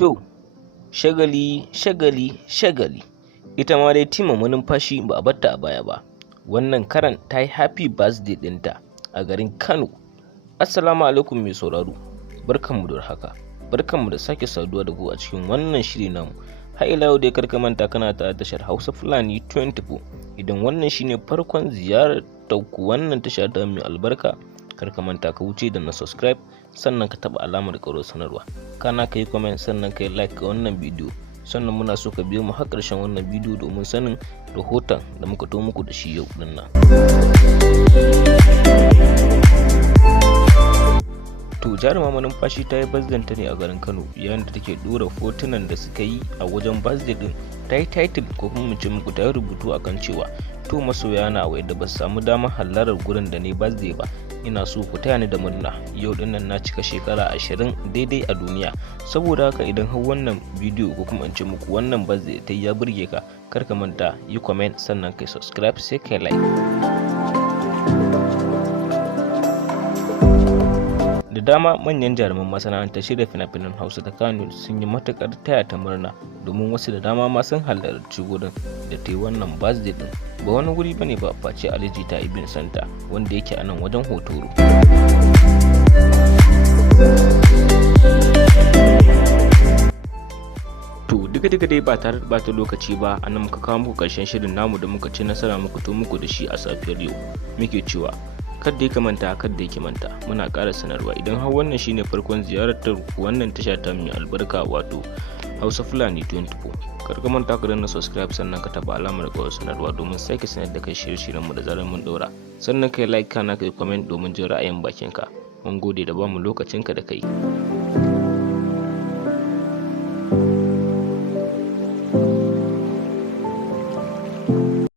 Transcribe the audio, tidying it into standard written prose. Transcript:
To, shagali, shagali, shagali. Ita ma dai Tima Manumfashi ba a batta a baya ba. Wannan karan ta yi happy birthday ɗinta a garin Kano. Assalamu alaikum mai sauraro. Barkanmu da haka. Barkanmu da sake saduwa da ku a cikin wannan shiri namu. Har ila yau dai karka manta kana tare da tashar Hausa Fulani 24. Idan wannan shine farkon ziyarar ku wannan tashar ta mai albarka, karka manta ka wuce da na subscribe, sannan ka taba alamar ƙaro sanarwa, kana ka yi comment, sannan ka yi like ga wannan bidiyo. Sannan muna so ka biyo mu har ƙarshen wannan bidiyo domin sanin rahoton da muka to muku da shi yau din nan. To, Jaruma Manumfashi ta yi birthday ne a garin Kano, yayin da take dora fotunan da suka yi a wajen birthday din. Ta yi title ko kuma mu ce muku ta yi rubutu akan cewa to masoya na wai da ba su samu damar hallarar gurin da ne birthday ba, ina so ku taya ni da murna. Yau din nan na cika shekara 20 daidai a duniya. Saboda haka idan har wannan bidiyo ko kuma in ce muku wannan birthday ta ya burge ka, kar ka manta yi comment, sannan kai subscribe sai kai like. Da dama manyan jaruman masana'antar shirya fina-finan Hausa ta Kano sun yi matukar taya ta murna, domin wasu da dama ma sun halarci gurin da ta yi wannan birthday din. Ba wani guri bane ba face Ali Jita Ibn Santa, wanda yake a nan wajen Hotoro. To duka dai ba tare da bata lokaci ba, a nan muka kawo muku karshen shirin namu da muka ci nasara muku to muku da shi a safiyar yau. Muke cewa kadda ya manta, kadda ya manta, muna ƙara sanarwa idan har wannan shine farkon ziyartar ku wannan tasha ta mai albarka wato Hausa Fulani 24, kar ka manta ka danna subscribe, sannan ka taba alamar ƙawar sanarwa domin sake sanar da kai shirye-shiryen mu da zarar mun daura. Sannan kai like, kana kai comment domin jin ra'ayin bakinka. Mun gode da bamu lokacinka da kai.